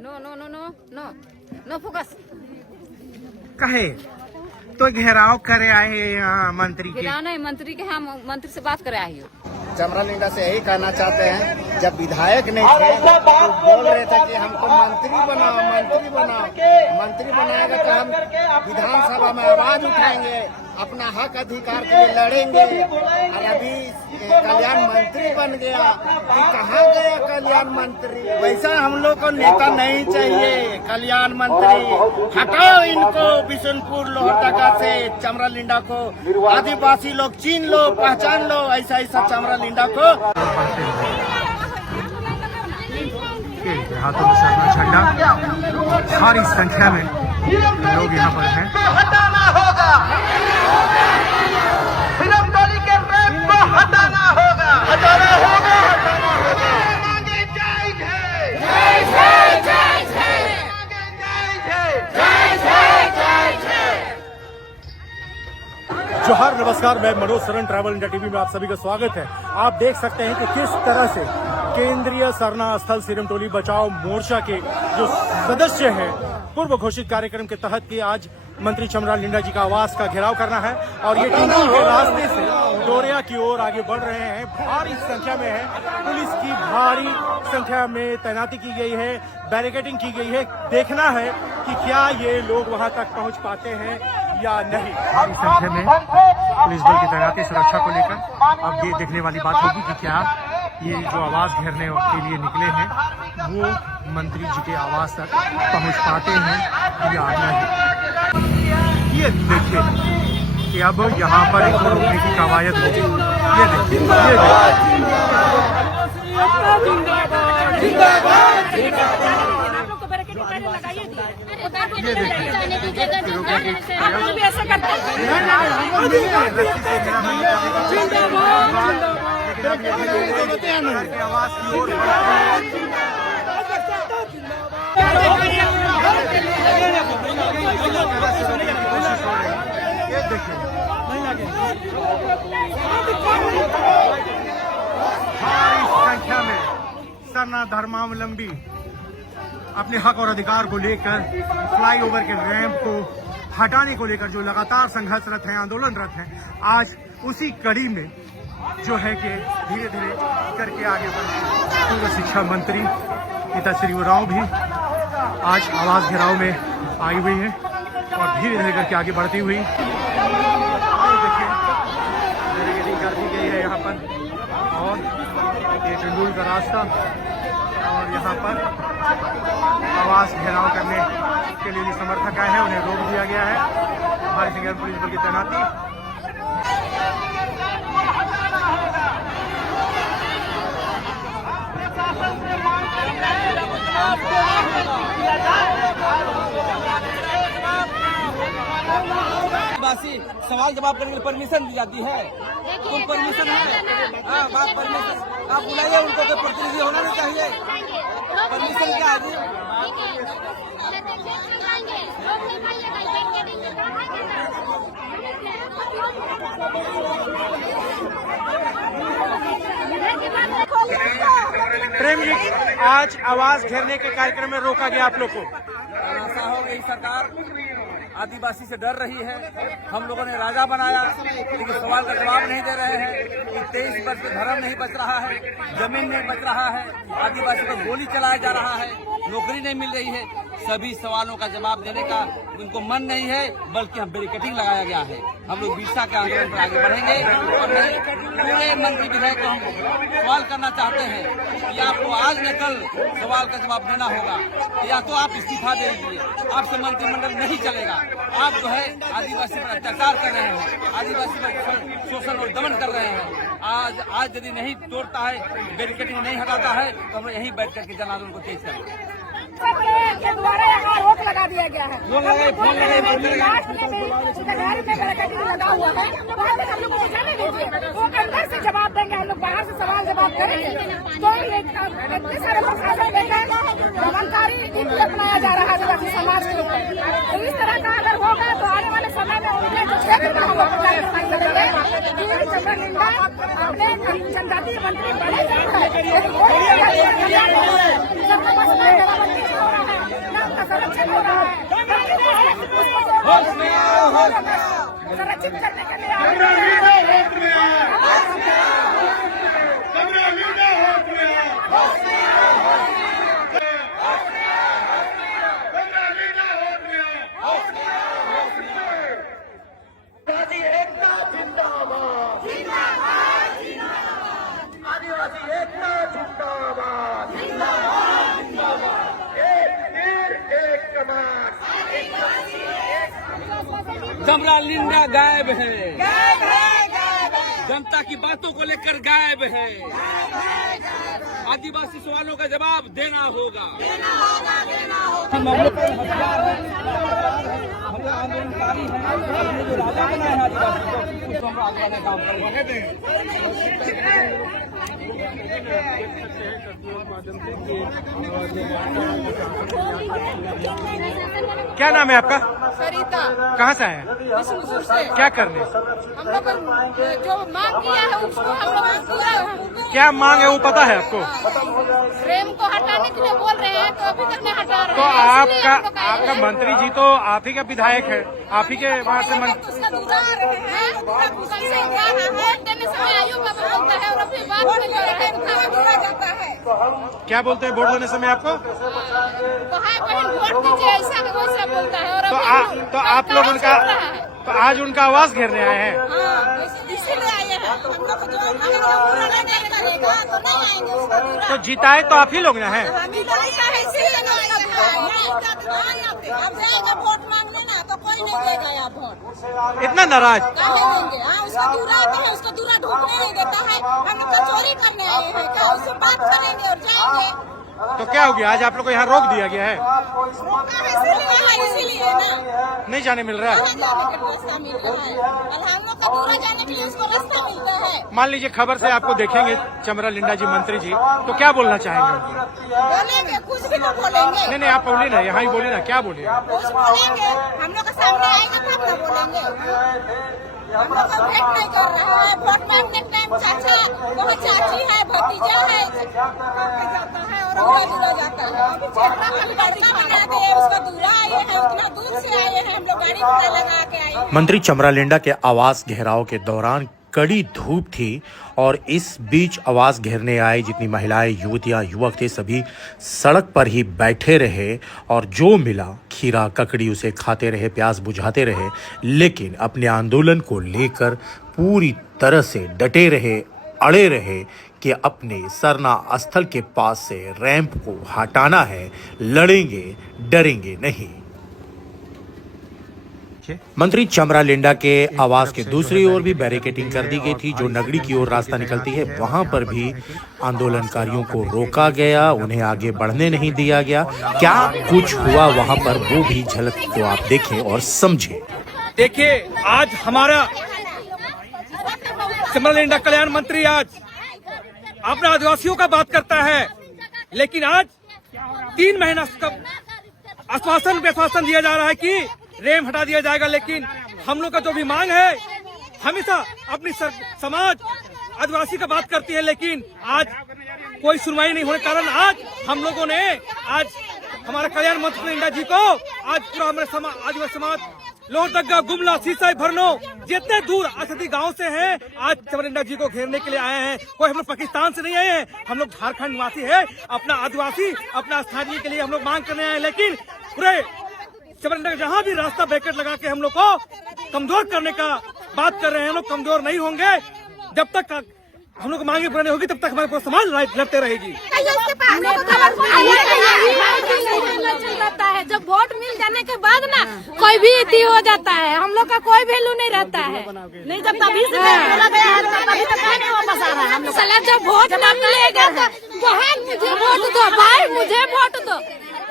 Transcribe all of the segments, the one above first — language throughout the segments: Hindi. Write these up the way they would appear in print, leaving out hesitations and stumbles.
No no no no no no focus. कहे तो घेराव करे आए यहाँ मंत्री के। गिरा नहीं, मंत्री के यहाँ मंत्री से बात करे आई हो। चमरा लिंडा से यही कहना चाहते हैं, जब विधायक नहीं थे तो बोल रहे थे कि हमको मंत्री बनाओ, मंत्री बनाओ। मंत्री बनाएगा तो हम विधानसभा में आवाज उठाएंगे, अपना हक अधिकार के लिए लड़ेंगे। और अभी कल्याण मंत्री बन गया कि कहाँ गया कल्याण मंत्री? वैसा हम लोग को नेता नहीं चाहिए। कल्याण मंत्री हटाओ इनको, बिशनपुर लोहरदगा से चमरा लिंडा को आदिवासी लोग चीन लो, पहचान लो। ऐसा ऐसा चमरा लिंडा को हाथों में सरना झंडा, भारी संख्या में लोग यहाँ पर हैं। हटाना होगा, सिरमटोली के रेप को हटाना होगा, हटाना होगा, हटाना होगा। मांगे जय जय जय जय जय जय, मांगे जय जय जय जय जय जय। जोहार, नमस्कार। मैं Manoj Saran, travel India TV में आप सभी का स्वागत है। आप देख सकते हैं कि किस तरह से केंद्रीय सरना स्थल सिरमटोली बचाओ मोर्चा के जो सदस्य हैं, पूर्व घोषित कार्यक्रम के तहत कि आज मंत्री चमरा लिंडा जी का आवास का घेराव करना है और ये टिंकू के रास्ते से डोरिया की ओर आगे बढ़ रहे हैं। भारी संख्या में है, पुलिस की भारी संख्या में तैनाती की गई है, बैरिकेडिंग की गई है। देखना है कि क्या ये लोग वहां तक पहुंच पाते हैं या नहीं। भारी संख्या में पुलिस बल की तैनाती सुरक्षा को लेकर अब ये देखने वाली बात होगी कि क्या ये जो आवास घेरने के लिए निकले हैं वो मंत्री जी के आवास तक पहुंच पाते हैं या नहीं। ये देखिए कि अब यहाँ पर एक रोकने की कवायद होगी। ये देखिए, ये देखिए आवास की ओर भारी संख्या में सरना धर्मावलंबी अपने हक और अधिकार को लेकर फ्लाईओवर के रैंप को हटाने को लेकर जो लगातार संघर्षरत हैं, आंदोलनरत हैं, आज उसी कड़ी में जो है कि धीरे धीरे करके आगे बढ़ पूर्व शिक्षा मंत्री गीता श्री उरांव भी आज आवास घेराव में आई हुई है और धीरे धीरे करके आगे बढ़ती हुई देखिए बैरिकेडिंग कर दी गई है यहाँ पर। और ये चंडूल का रास्ता और यहाँ पर आवास घेराव करने के लिए जो समर्थक आए हैं उन्हें रोक दिया गया है। भारी संख्या में पुलिस बल की तैनाती। सवाल जवाब करने के लिए परमिशन दी जाती है। तुम परमिशन है, हाँ बात परमिशन आप बुलाइए उनको, कोई प्रतिनिधि होना नहीं चाहिए। परमिशन क्या है जी? प्रेम जी, आज आवास घेरने के कार्यक्रम में रोका गया आप लोग को। आशा हो गई सरकार आदिवासी से डर रही है। हम लोगों ने राजा बनाया लेकिन सवाल का जवाब नहीं दे रहे हैं कि 23 वर्ष में धर्म नहीं बच रहा है, जमीन नहीं बच रहा है, आदिवासी पर गोली चलाया जा रहा है, नौकरी नहीं मिल रही है। सभी सवालों का जवाब देने का उनको मन नहीं है, बल्कि हम बैरिकेडिंग लगाया गया है। हम लोग बिरसा के आंदोलन पर आगे बढ़ेंगे और पूरे मंत्री विधायक को हम सवाल करना चाहते हैं कि आपको आज न कल सवाल का जवाब देना होगा, या तो आप इस्तीफा दे दीजिए, आपसे मंत्रिमंडल नहीं चलेगा। आप जो है आदिवासी पर अत्याचार कर रहे हैं, आदिवासी पर शोषण और दमन कर रहे हैं। आज यदि नहीं तोड़ता है, बैरिकेडिंग नहीं हटाता है, तो हम यहीं बैठ करके जन आंदोलन को तेज करेंगे। के द्वारा यहाँ रोक लगा दिया गया है। लास्ट में भी बैरिकेडिंग लगा हुआ है, वहाँ पे हम लोग को जाने दीजिए। वो अंदर से जवाब देंगे, हम लोग बाहर से सवाल जवाब करेंगे। तो इतने सारे प्रशासन लेकर दमनकारी नीति अपनाया जा रहा है आदिवासी समाज के ऊपर। तो इस तरह का अगर होगा तो आने वाले समय में उनके जो क्षेत्र में हम अपने चमरा लिंडा अपने जनजातीय मंत्री बने जरूर है। संरक्षित करने के लिए आदिवासी एकता जिंदाबाद, एक तीर एक कमान। चमरा लिंडा गायब है, जनता की बातों को लेकर गायब है। आदिवासी सवालों का जवाब देना होगा। हम लोग हथियार हैं, हम लोग आंदोलनकारी हैं, हमने जो राजा बनाया है आदिवासी को, उसको हम आगे वाले काम क्या नाम है आपका? सरिता कहाँ से आए? विष्णुपुर से। क्या करने? हम लोग जो मांग किया है उसको हम लोग पूरा क्या मांग है वो पता है आपको? प्रेम को हटाने के लिए बोल रहे हैं, तो अभी तक नहीं हटा रहे तो हैं। इसलिए हम लोग आए आपका हैं। मंत्री जी तो आप ही का विधायक है, आप ही के वहाँ से उसका दूसरा रहे हैं, कैसे वोट देने समय आयोग का बोलता है और अभी बात में जो है दूरा जाता है। क्या बोलते हैं वोट देने समय आपको? कहा कहीं वोट दीजिए ऐसा वैसा बोलता है। और अभी तो आप लोग उनका चल रहा है। तो आज उनका आवाज घेरने आए हैं। हाँ, इसीलिए आए हैं। हम लोग जो अगर वो पूरा नहीं करेगा तो नहीं आएंगे उसका दूरा। तो जिताए तो आप ही लोग ना हैं। हम ही लोग का है, इसीलिए नहीं अब जाएगा वोट मांगने ना तो कोई नहीं देगा यहाँ वोट। इतना नाराज? काहे देंगे? हाँ, उसका दूरा आता है, उसका दूरा ढूंढने नहीं देता है। हम लोग तो चोरी करने आए हैं क्या? उससे बात करेंगे और जाएंगे। तो क्या हो गया आज आप लोग को यहाँ रोक दिया गया है? इसीलिए ना नहीं जाने मिल रहा है? कहाँ जाने का रास्ता मिल रहा है। और हम लोग का दूरा जाने के लिए उसको रास्ता मिलता है। मान लीजिए खबर से आपको देखेंगे चमरा लिंडा जी मंत्री जी, तो क्या बोलना चाहेंगे उनको? बोलेंगे, कुछ भी तो बोलेंगे। नहीं आप बोलिए ना, यहाँ ही बोलिए ना, क्या बोलिए? कुछ बोलेंगे, हम लोग के सामने आएगा तब ना बोलेंगे। हम लोग का भेंट नहीं कर रहा है। वोट मांगने टाइम चाचा वहाँ चाची है, भतीजा है, जाता है और उनका दूरा जाता है। अभी चेहरा बना दे, उसका दूरा आए हैं, उतना दूर से आए हैं, हम लोग गाड़ी घोड़ा लगा के आए हैं। मंत्री चमरा लिंडा के आवास घेराव के दौरान कड़ी धूप थी और इस बीच आवास घेरने आए जितनी महिलाएं, युवतियां, युवक थे सभी सड़क पर ही बैठे रहे और जो मिला खीरा ककड़ी उसे खाते रहे, प्यास बुझाते रहे, लेकिन अपने आंदोलन को लेकर पूरी तरह से डटे रहे, अड़े रहे कि अपने सरना स्थल के पास से रैंप को हटाना है, लड़ेंगे, डरेंगे नहीं। मंत्री चमरा लिंडा के आवास के दूसरी ओर भी बैरिकेडिंग कर दी गई थी। जो नगरी की ओर रास्ता निकलती है वहां पर भी आंदोलनकारियों को रोका गया, उन्हें आगे बढ़ने नहीं दिया गया। क्या कुछ हुआ वहां पर वो भी झलक को आप देखें और समझें। देखिए, आज हमारा चमरा लिंडा कल्याण मंत्री आज अपने आदिवासियों का बात करता है, लेकिन आज 3 महीना आश्वासन दिया जा रहा है कि रेम हटा दिया जाएगा, लेकिन हम लोग का जो भी मांग है हमेशा अपनी समाज आदिवासी का बात करती है, लेकिन आज कोई सुनवाई नहीं होने के कारण आज हम लोगों ने आज हमारे कल्याण मंत्री लिंडा जी को आज पूरा हमारे आदिवासी समाज लोहरदगा, गुमला, सीसाई, भरनो जितने दूर आसदी गांव से हैं आज चमरा लिंडा जी को घेरने के लिए आए हैं। कोई हम लोग पाकिस्तान से नहीं आए हैं, हम लोग झारखंड निवासी है। अपना आदिवासी अपना स्थानीय के लिए हम लोग मांग करने आए हैं, लेकिन पूरे चमरा लिंडा जहाँ भी रास्ता बैरिकेड लगा के हम लोग को कमजोर करने का बात कर रहे हैं। हम लोग कमजोर नहीं होंगे जब तक हम लोग मांगे पूरी नहीं होगी, तब तक हमारे पूरा समाज लड़ते रहेगी। रहता है जब वोट मिल जाने के बाद ना कोई भी इति हो जाता है, हम लोग का कोई वैल्यू नहीं रहता है। नहीं जब तभी से बोला गया है तभी तक नहीं वापस आ रहा है। हम लोग साला जब वोट ना मिलेगा तो बहन मुझे वोट दो, भाई मुझे वोट दो।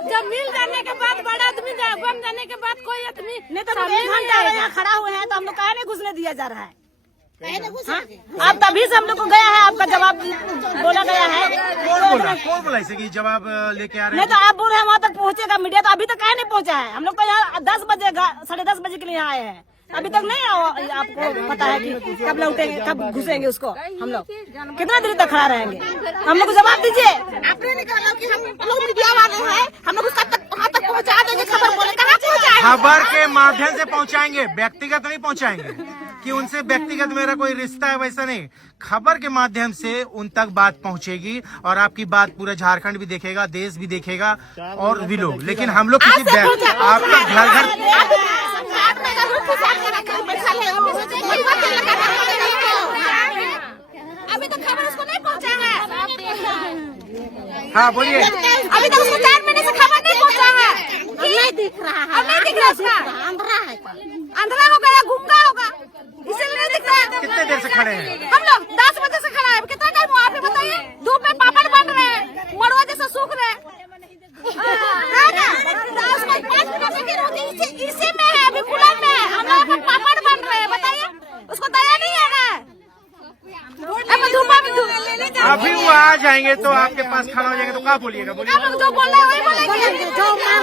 जब मिल जाने के बाद बड़ा आदमी बन जाने के बाद कोई आदमी नहीं तो 1 घंटा यहाँ खड़ा हुए हैं तो हम लोग काहे नहीं घुसने दिया जा रहा है। अब तभी से हम लोग को गया है, आपका जवाब बोला गया है। कौन बोला इसे कि जवाब लेके आ रहे नहीं तो आप बोल रहे हैं वहाँ तक पहुँचेगा मीडिया, तो अभी तक काहे नहीं पहुँचा है। हम लोग तो यहाँ 10 बजे 10:30 बजे के लिए आए हैं, अभी तक नहीं। आपको पता है कि कब लौटेंगे, कब घुसेंगे उसको। हम लोग कितना देर तक खड़ा रहेंगे? हम लोग को जवाब दीजिए। आपने निकाला कि हम लोग मीडिया वाले हैं, हम लोग उसका वहाँ तक पहुँचा देंगे खबर। बोले कहाँ पहुँचाए? खबर के माध्यम से पहुंचाएंगे, व्यक्तिगत नहीं पहुंचाएंगे कि उनसे व्यक्तिगत मेरा कोई रिश्ता है, वैसा नहीं। खबर के माध्यम से उन तक बात पहुंचेगी और आपकी बात पूरा झारखंड भी देखेगा, देश भी देखेगा और भी लोग। लेकिन हम लोग किसी आपका घर घर अभी तक खबर उसको नहीं पहुंचा है। हाँ बोलिए। अभी तक उसको 4 महीने से खबर नहीं पहुंचा है। नहीं दिख रहा है, अब नहीं दिख रहा उसका, अंधेरा है। अंधेरा हो गया, गूंगा होगा, इसलिए नहीं दिख रहा है। कितने देर से खड़े हैं? हम लोग 10 बजे से खड़ा है। कितना टाइम हुआ आप ही बताइए। धूप में पापड़ बन रहे हैं, मड़ुआ जैसा सूख रहे हैं। इसी में है, अभी खुला में है। हम लोग पापड़ बन रहे हैं, बताइए उसको दया नहीं है ना। अभी वो आ जाएंगे तो आपके पास खड़ा हो जाएंगे तो क्या बोलिएगा? बोलिए। आप लोग जो बोल रहे हैं वही बोलेंगे।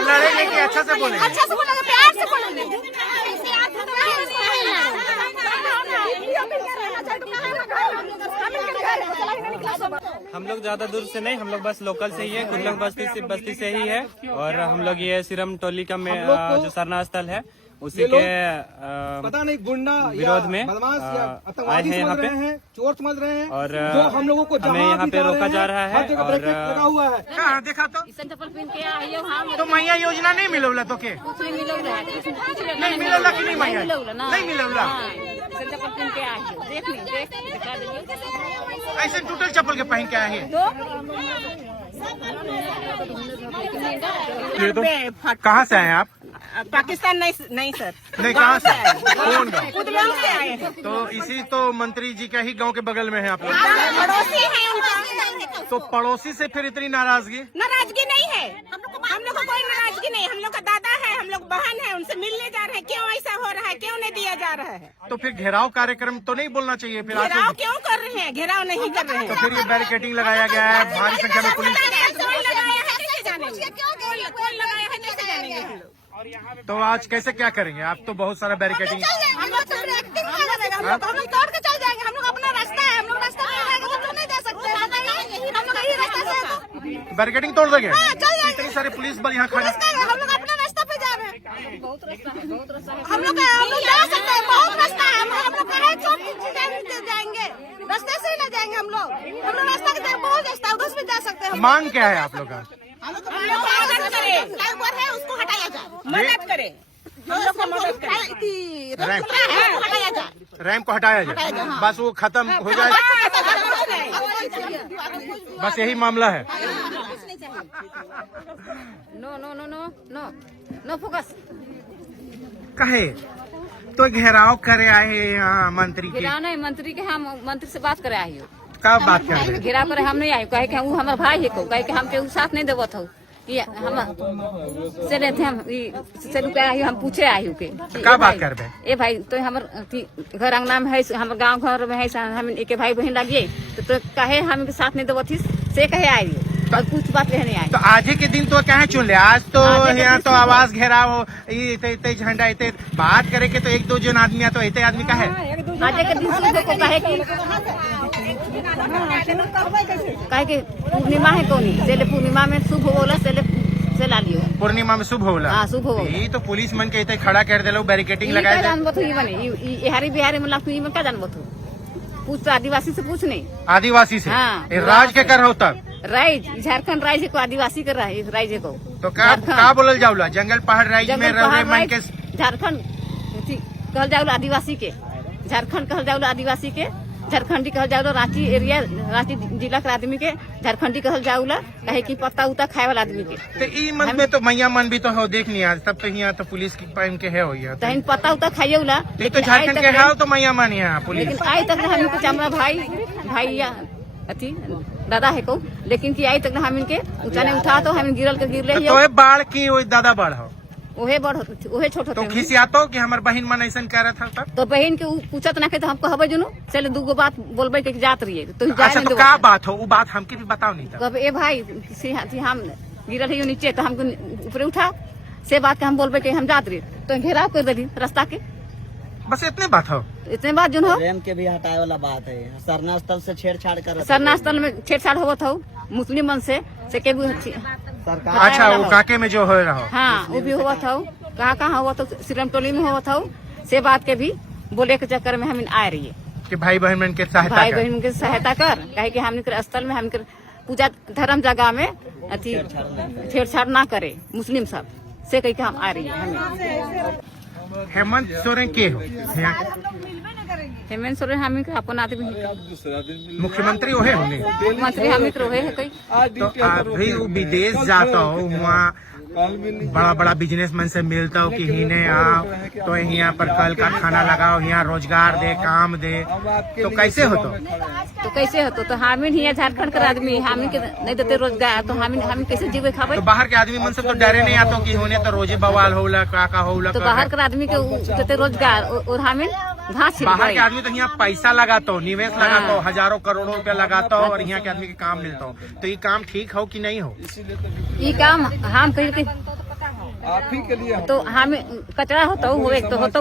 लड़ेंगे कि अच्छा से बोलेंगे? अच्छा से बोलेंगे, प्यार से बोलेंगे। हम लोग ज्यादा दूर से नहीं, हम लोग बस लोकल से ही है, कुल्लंग बस्ती से ही है। और हम लोग ये सिरम टोली का में जो सरना स्थल है उसी के पता नहीं गुंडा विरोध में आए हैं यहाँ पे, चोर समझ रहे हैं और जो हम लोगों को हमें यहाँ पे रोका जा रहा है। और लगा हुआ है। कहाँ देखा तो मैया योजना नहीं मिलोला तो के नहीं मिलोला कि नहीं मैया नहीं मिलोला। ऐसे टूटल चप्पल के पहन के आए हैं। कहाँ से आए आप? पाकिस्तान नहीं सर, नहीं, कहाँ से? कौन गाँव? कुदलम से आए हैं। तो इसी तो मंत्री जी का ही गांव के बगल में है आप लोग। पड़ोसी है उनका। तो पड़ोसी से फिर इतनी नाराजगी? नाराजगी नहीं है, हम लोग को कोई नाराजगी नहीं। हम लोग का दादा है, हम लोग बहन है, उनसे मिलने जा रहे हैं। क्यों ऐसा हो रहा है, क्यों नहीं दिया जा रहा है? तो फिर घेराव कार्यक्रम तो नहीं बोलना चाहिए फिर घेराव आपको? क्यों कर रहे हैं? घेराव नहीं कर रहे हैं। तो फिर ये बैरिकेडिंग लगाया गया है, भारी संख्या में पुलिस। तो आज कैसे क्या करेंगे आप? तो बहुत सारा बैरिकेडिंग। हम लोग तोड़ के चल जाएंगे। हम लोग अपना रास्ता है, हम लोग रास्ता पे रहेंगे, हम लोग नहीं जा सकते। हम लोग यही रास्ता से बैरिकेडिंग तोड़ देंगे? चल जाएंगे। इतनी सारे पुलिस बल यहाँ खड़े। हम लोग अपना रास्ता पे जा रहे हैं। हम लोग जा सकते हैं, बहुत रास्ता है। हम लोग कहे चौक जाएंगे, रास्ते से ही ना जाएंगे। हम लोग रास्ता की तरफ बहुत रास्ता है, उधर से जा सकते हैं। मांग क्या है आप लोग का? मदद करे, उसको हटाया जाए, मदद करे, हम लोग को मदद करे, हटाया जाए, रैम को हटाया जाए, बस वो खत्म हो जाए, बस यही मामला है। No focus. कहे तो घेराव करे आए हैं यहाँ मंत्री के? गिरा नहीं, मंत्री के हम मंत्री से बात करे आई हो। कब बात कर रहे हैं? गिरा करे हम नहीं आये, कहे कि वो हमारे भाई है को, कहे कि हम के साथ नहीं देवत हो। ये हम से रहते हम से हम पूछे आई के का बात कर रहे? ए भाई तो हमर घर अंगना में है, हमारे गांव घर में है, हम एक भाई बहन लगिए तो कहे हम के साथ नहीं देवत से कहे आई और कुछ बात कहने आए। तो आज ही के दिन तो क्या चुन ले? आज तो यहाँ तो आवाज घेराव हो, इतने झंडा इतने बात करे के तो 1-2 जन आदमी तो इतने आदमी का है। आज के दिन कहे कि पूर्णिमा है कौन से पूर्णिमा में शुभ होला से ला लियो। पूर्णिमा में शुभ होला? हाँ शुभ होला। ये तो पुलिस मन के इतने खड़ा कर दिलो, बैरिकेडिंग लगाए। बिहारी में लगती में क्या जानबो तू? पूछ तो आदिवासी से पूछ नहीं। आदिवासी से? हाँ। राज के कर हो तब? राइज झारखंड राज्य को आदिवासी कर रहा है, राज्य को तो का बोलल जाऊला? जंगल पहाड़ राज्य में रह मन के झारखंड कहल जाऊला आदिवासी के, झारखंड कहल जाऊला आदिवासी के, झारखंडी कहल जाऊला रांची एरिया, रांची जिला के आदमी के झारखंडी कहल जाऊला, कहे की पत्ता उता खाए वाला आदमी के। तो ई मन में तो मैया मन भी तो हो देखनी आज, तब तो यहाँ तो पुलिस की टाइम के है हो यहाँ तो पत्ता उता खाइए उला। तो झारखंड के है तो मैया मन यहाँ पुलिस। लेकिन आई तक हम हमारा भाई या अथी दादा है को, लेकिन की आई तक हम इनके ऊंचा नहीं उठा तो हम गिरल के गिरले तो बाढ़ की वो दादा बाढ़ हो ओहे बड़ ओहे छोट तो खिसियातो कि हमार बहन मन ऐसा कह रहा था तब? तो बहन के पूछत ना के तो हमको हबे जुनू चले 2 बात बोलबे के जात रही तो अच्छा तो क्या बात हो? वो बात हमके भी बताओ नहीं था। कब ए भाई हम गिरल है नीचे तो हमको ऊपर उठा से बात के हम बोलबे के हम जात रही तो घेराव कर देली रास्ता के, बस इतने बात हो? इतने बात जुन हो। प्रेम के भी हटाए वाला बात है, सरना स्थल से छेड़छाड़ कर, सरना स्थल में छेड़छाड़ होवत हो मुस्लिम मन से के सरकार। अच्छा वो काके में जो हो रहा हो? हाँ वो भी हुआ था कहाँ हुआ तो सिरम टोली में हुआ था, से बात के भी बोले के चक्कर में हम आ रही है कि भाई बहन के सहायता भाई कर। बहन के सहायता कर, कहे कि हम स्थल में हम पूजा धर्म जगह में अथी छेड़छाड़ ना करे मुस्लिम सब से कही के हम आ रही है। हमें हेमंत सोरेन के हो हेमंत सोरेन हम अपन आदमी मुख्यमंत्री ओहे होंगे, मंत्री हम रहे है कई। तो अभी वो विदेश जाता हो, वहाँ बड़ा बड़ा बिजनेसमैन से मिलता हो कि हिने आओ तो यहाँ पर कल कारखाना लगाओ, यहाँ रोजगार दे, काम दे, तो कैसे होता? तो कैसे होतो? तो हम ही झारखंड का आदमी, हम के नहीं देते रोजगार, तो हम कैसे जीवे खावे? तो बाहर के आदमी मन से तो डरे नहीं आता कि होने तो रोजे बवाल होला का होला। तो बाहर के आदमी के देते रोजगार और हमें घास बाहर के आदमी तो यहाँ पैसा लगाता हो, निवेश लगाता हो, हजारों करोड़ों रुपया लगाता हो और यहाँ के आदमी के काम मिलता हो, तो ये काम ठीक हो कि नहीं हो? ये काम हम कहीं आप ही के लिए तो हम कचरा होता हुए तो होता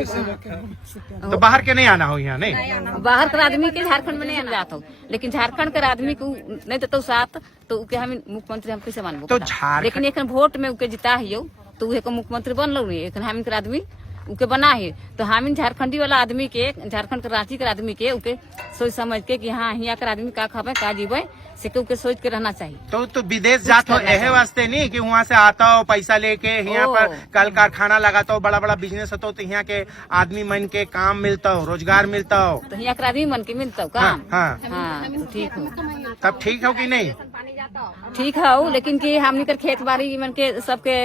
तो बाहर के नहीं आना हो यहाँ नहीं? बाहर के आदमी के झारखंड में नहीं आना जाता, लेकिन झारखंड के आदमी को नहीं देता साथ, तो उके हम मुख्यमंत्री हम कैसे मानबो? तो झारखंड लेकिन एक वोट में उके जिता है तो उहे को मुख्यमंत्री बनलो नहीं, एक हम के आदमी उके बना है, तो हम झारखंडी वाला आदमी के, झारखंड के रांची के आदमी के उके सोच समझ के कि हाँ यहाँ के आदमी का खावे का जीवे से के उके सोच के रहना चाहिए। तो विदेश जात हो एहे वास्ते नहीं कि वहाँ से आता हो पैसा लेके यहाँ पर कल कारखाना लगाता हो, बड़ा बड़ा बिजनेस होता हो, तो यहाँ के आदमी मन के काम मिलता हो, रोजगार मिलता हो, तो यहाँ के आदमी मन के मिलता हो काम। हाँ, हाँ तो ठीक हो, तब ठीक हो कि नहीं? ठीक है, लेकिन कि हम निकर खेत बाड़ी मन के सबके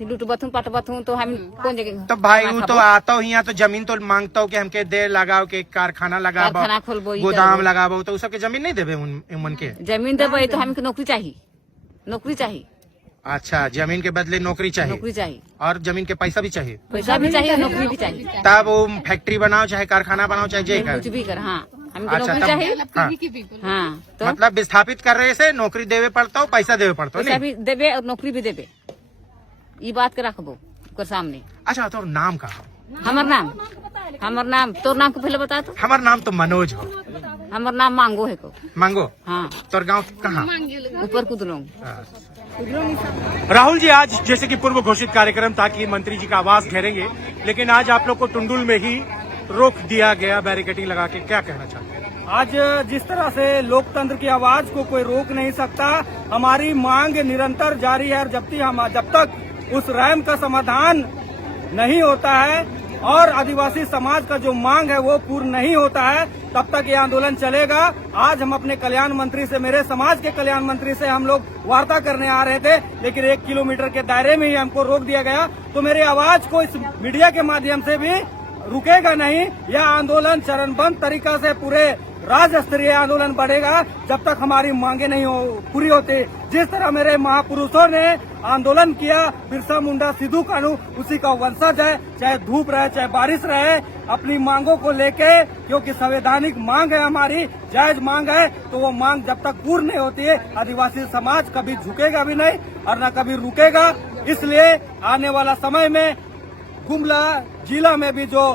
लूट बथू पट बथू तो हम कौन जगह? तो भाई वो तो आता हो यहाँ तो जमीन तो मांगता हो कि हमके दे लगाओ के कारखाना लगाओ, कारखाना खोलबो, गोदाम लगाओ, तो सबके जमीन नहीं देवे उन के? जमीन देवे तो हमके नौकरी चाहिए, नौकरी चाहिए। अच्छा, जमीन के बदले नौकरी चाहिए, नौकरी चाहिए और जमीन के पैसा भी चाहिए, पैसा भी चाहिए, नौकरी भी चाहिए, तब वो फैक्ट्री बनाओ चाहे कारखाना बनाओ चाहे जे कर कुछ भी कर। हाँ हमको अच्छा, नौकरी चाहिए। हाँ। हाँ तो मतलब विस्थापित कर रहे से नौकरी देवे पड़ता हो, पैसा देवे पड़ता हो पैसा नहीं? भी देवे और नौकरी भी देवे, ये बात के रखबो ओकर सामने। अच्छा, तो नाम का? हमर नाम तोर नाम को पहले बता तो। हमार नाम तो मनोज हो। हमर नाम मांगो है को। मांगो? हाँ। तोर गाँव कहाँ? ऊपर कुदलों। राहुल जी, आज जैसे कि पूर्व घोषित कार्यक्रम था कि मंत्री जी का आवास घेरेंगे, लेकिन आज आप लोग को टुंडुल में ही रोक दिया गया बैरिकेडिंग लगा के, क्या कहना चाहते हैं? आज जिस तरह से लोकतंत्र की आवाज को कोई रोक नहीं सकता, हमारी मांग निरंतर जारी है, और जब तक उस रैम का समाधान नहीं होता है और आदिवासी समाज का जो मांग है वो पूर्ण नहीं होता है, तब तक ये आंदोलन चलेगा। आज हम अपने कल्याण मंत्री से, मेरे समाज के कल्याण मंत्री से हम लोग वार्ता करने आ रहे थे, लेकिन 1 किलोमीटर के दायरे में ही हमको रोक दिया गया। तो मेरे आवाज को इस मीडिया के माध्यम से भी रुकेगा नहीं। यह आंदोलन चरणबद्ध तरीका से पूरे राज्य स्तरीय आंदोलन बढ़ेगा जब तक हमारी मांगे नहीं पूरी होती। जिस तरह मेरे महापुरुषों ने आंदोलन किया, बिरसा मुंडा, सिद्धू कानू उसी का वंशज है, चाहे धूप रहे चाहे बारिश रहे, अपनी मांगों को लेके, क्योंकि संवैधानिक मांग है हमारी, जायज मांग है, तो वो मांग जब तक पूर्ण नहीं होती है आदिवासी समाज कभी झुकेगा भी नहीं और न कभी रुकेगा। इसलिए आने वाला समय में गुमला जिला में भी जो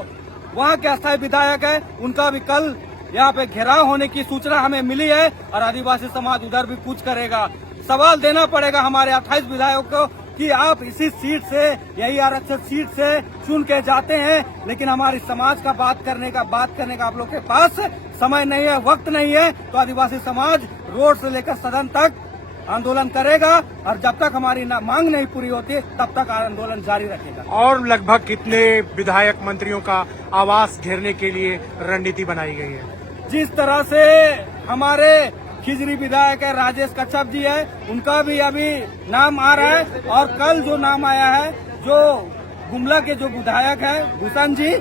वहाँ के अस्थायी विधायक है उनका भी कल यहाँ पे घेराव होने की सूचना हमें मिली है और आदिवासी समाज उधर भी कूच करेगा। सवाल देना पड़ेगा हमारे 28 विधायकों को कि आप इसी सीट से, यही आरक्षित सीट से चुन के जाते हैं, लेकिन हमारी समाज का बात करने का आप लोग के पास समय नहीं है, वक्त नहीं है, तो आदिवासी समाज रोड से लेकर सदन तक आंदोलन करेगा और जब तक हमारी मांग नहीं पूरी होती तब तक आंदोलन जारी रखेगा। और लगभग कितने विधायक मंत्रियों का आवास घेरने के लिए रणनीति बनाई गई है? जिस तरह से हमारे खिजरी विधायक है राजेश कच्छप जी है, उनका भी अभी नाम आ रहा है, और कल जो नाम आया है जो गुमला के जो विधायक है भूषण जी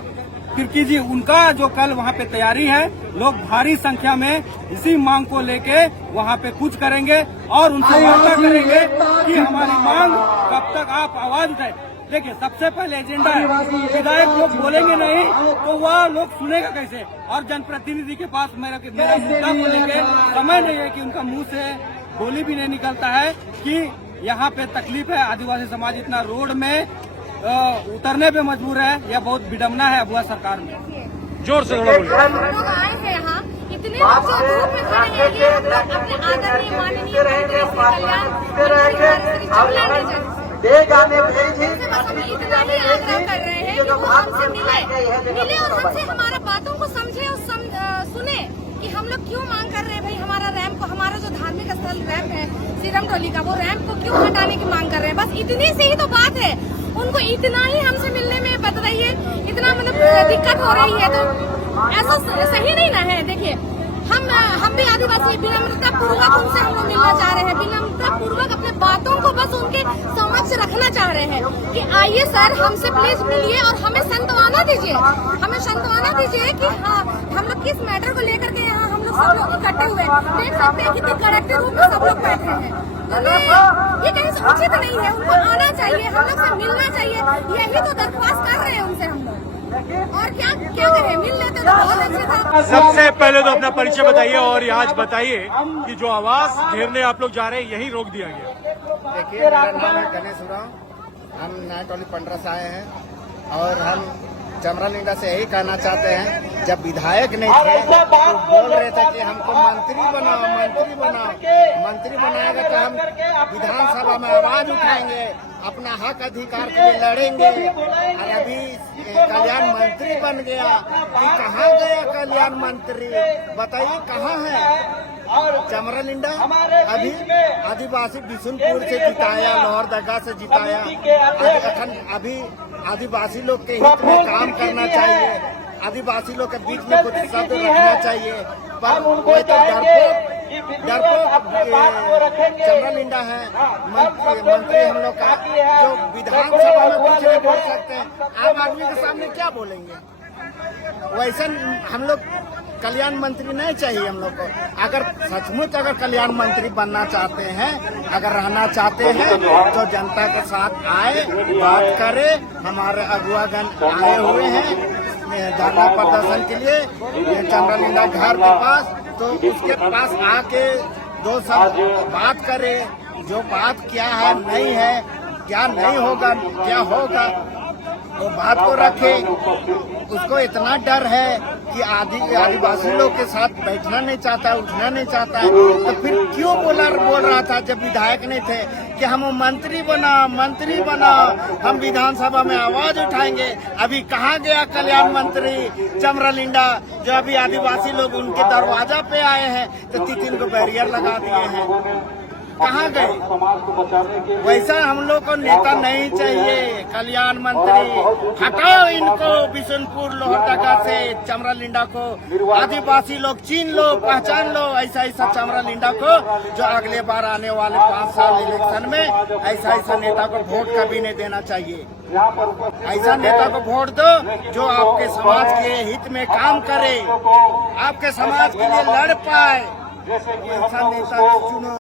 तिर्की जी, उनका जो कल वहाँ पे तैयारी है। लोग भारी संख्या में इसी मांग को लेके वहाँ पे कूच करेंगे और उनसे वार्ता करेंगे कि हमारी मांग कब तक आप आवाज उठाए। देखिए, सबसे पहले एजेंडा है, विधायक लोग बोलेंगे नहीं तो वह लोग सुनेगा कैसे, और जनप्रतिनिधि के पास मेरा मुद्दा को लेके समय नहीं है कि उनका मुंह से बोली भी नहीं निकलता है कि यहाँ पे तकलीफ है, आदिवासी समाज इतना रोड में उतरने पे मजबूर है। यह बहुत विडम्बना है अबुआ सरकार में। जोर से थोड़ा बोलिए। हम लोग आए हैं यहाँ, इतने बच्चों धूप में खड़े हैं, ये हम लोग अपने आदरणीय माननीय मंत्री श्री कल्याण मंत्री श्री चौलानी जी बस हम इतना ही आग्रह कर रहे हैं कि वो हमसे मिले और हमसे हमारा बातों को समझे और सुने कि हम लोग क्यों मांग कर रहे हैं भाई हमारा रैंप को, हमारा जो धार्मिक स्थल रैंप है सीरम टोली का, वो रैंप को क्यों हटाने की मांग कर रहे हैं। बस इतनी से ही तो बात है, उनको इतना ही हमसे मिलने में बता रही है, इतना मतलब दिक्कत हो रही है, तो ऐसा सही नहीं ना है। देखिए हम भी आदिवासी विनम्रता पूर्वक उनसे हम लोग मिलना चाह रहे हैं, विनम्रता पूर्वक अपने बातों को बस उनके समक्ष रखना चाह रहे हैं कि आइए सर हमसे प्लीज मिलिए और हमें सांत्वना दीजिए कि हाँ हम लोग किस मैटर को लेकर के यहाँ हम लोग सब लोग इकट्ठे हुए देख सकते हैं कितने कड़कते रूप में सब लोग बैठे हैं। ये कहीं से उचित नहीं है, उनको आना चाहिए, हम लोग से मिलना चाहिए, यही तो दरख्वास्त कर रहे हैं उनसे हम लोग। और क्या करें, मिल लेते तो बहुत अच्छे था। सबसे पहले तो अपना परिचय बताइए और आज बताइए कि जो आवास घेरने आप लोग जा रहे हैं यही रोक दिया गया। देखिए मेरा नाम है गणेश उरांव, हम नया टोली 15 से आए हैं और हम चमरालिंडा से यही कहना चाहते हैं, जब विधायक नहीं थे तो बोल रहे थे कि हमको मंत्री बनाओ, मंत्री बनाएगा तो हम विधानसभा में आवाज उठाएंगे, अपना हक अधिकार के लिए लड़ेंगे। और अभी कल्याण मंत्री बन गया कि कहाँ गया कल्याण मंत्री, बताइए कहाँ है। चमरालिंडा अभी आदिवासी बिशुनपुर से जिताया, लोहरदगा से जिताया, अभी आदिवासी लोग के हित में काम करना चाहिए, आदिवासी लोग के बीच में कुछ शब्द रखना चाहिए, पर कोई तो डरपोक चमरालिंडा है मंत्री हम लोग का, जो विधानसभा में कुछ नहीं बोल सकते हैं, आम आदमी के सामने क्या बोलेंगे। वैसे हम लोग कल्याण मंत्री नहीं चाहिए हम लोग को। अगर सचमुच अगर कल्याण मंत्री बनना चाहते हैं, अगर रहना चाहते हैं तो जनता के साथ आए, बात करे। हमारे अगुआगण आए हुए हैं धरना प्रदर्शन के लिए चमरालिंडा घर के पास, तो उसके पास आके दो सब बात करे, जो बात क्या है नहीं है, क्या नहीं होगा क्या होगा, वो बात को रखे। उसको इतना डर है कि आदिवासी लोग के साथ बैठना नहीं चाहता, उठना नहीं चाहता है, तो फिर क्यों बोल रहा था जब विधायक नहीं थे कि हम मंत्री बना, हम विधानसभा में आवाज उठाएंगे। अभी कहाँ गया कल्याण मंत्री चमरालिंडा, जो अभी आदिवासी लोग उनके दरवाजा पे आए हैं तो 3 को बैरियर लगा दिए हैं, कहाँ गए। वैसा हम लोग को नेता नहीं चाहिए। कल्याण मंत्री हटाओ इनको बिशुनपुर लोहरदगा से, चमरालिंडा को आदिवासी लोग चिन्ह लो, पहचान लो, ऐसा चमरालिंडा को, जो अगले बार आने वाले 5 साल इलेक्शन में ऐसा नेता को वोट कभी नहीं देना चाहिए। ऐसा नेता को वोट दो जो आपके समाज के हित में काम करे, आपके समाज के लिए लड़ पाए, ऐसा नेता चुनो।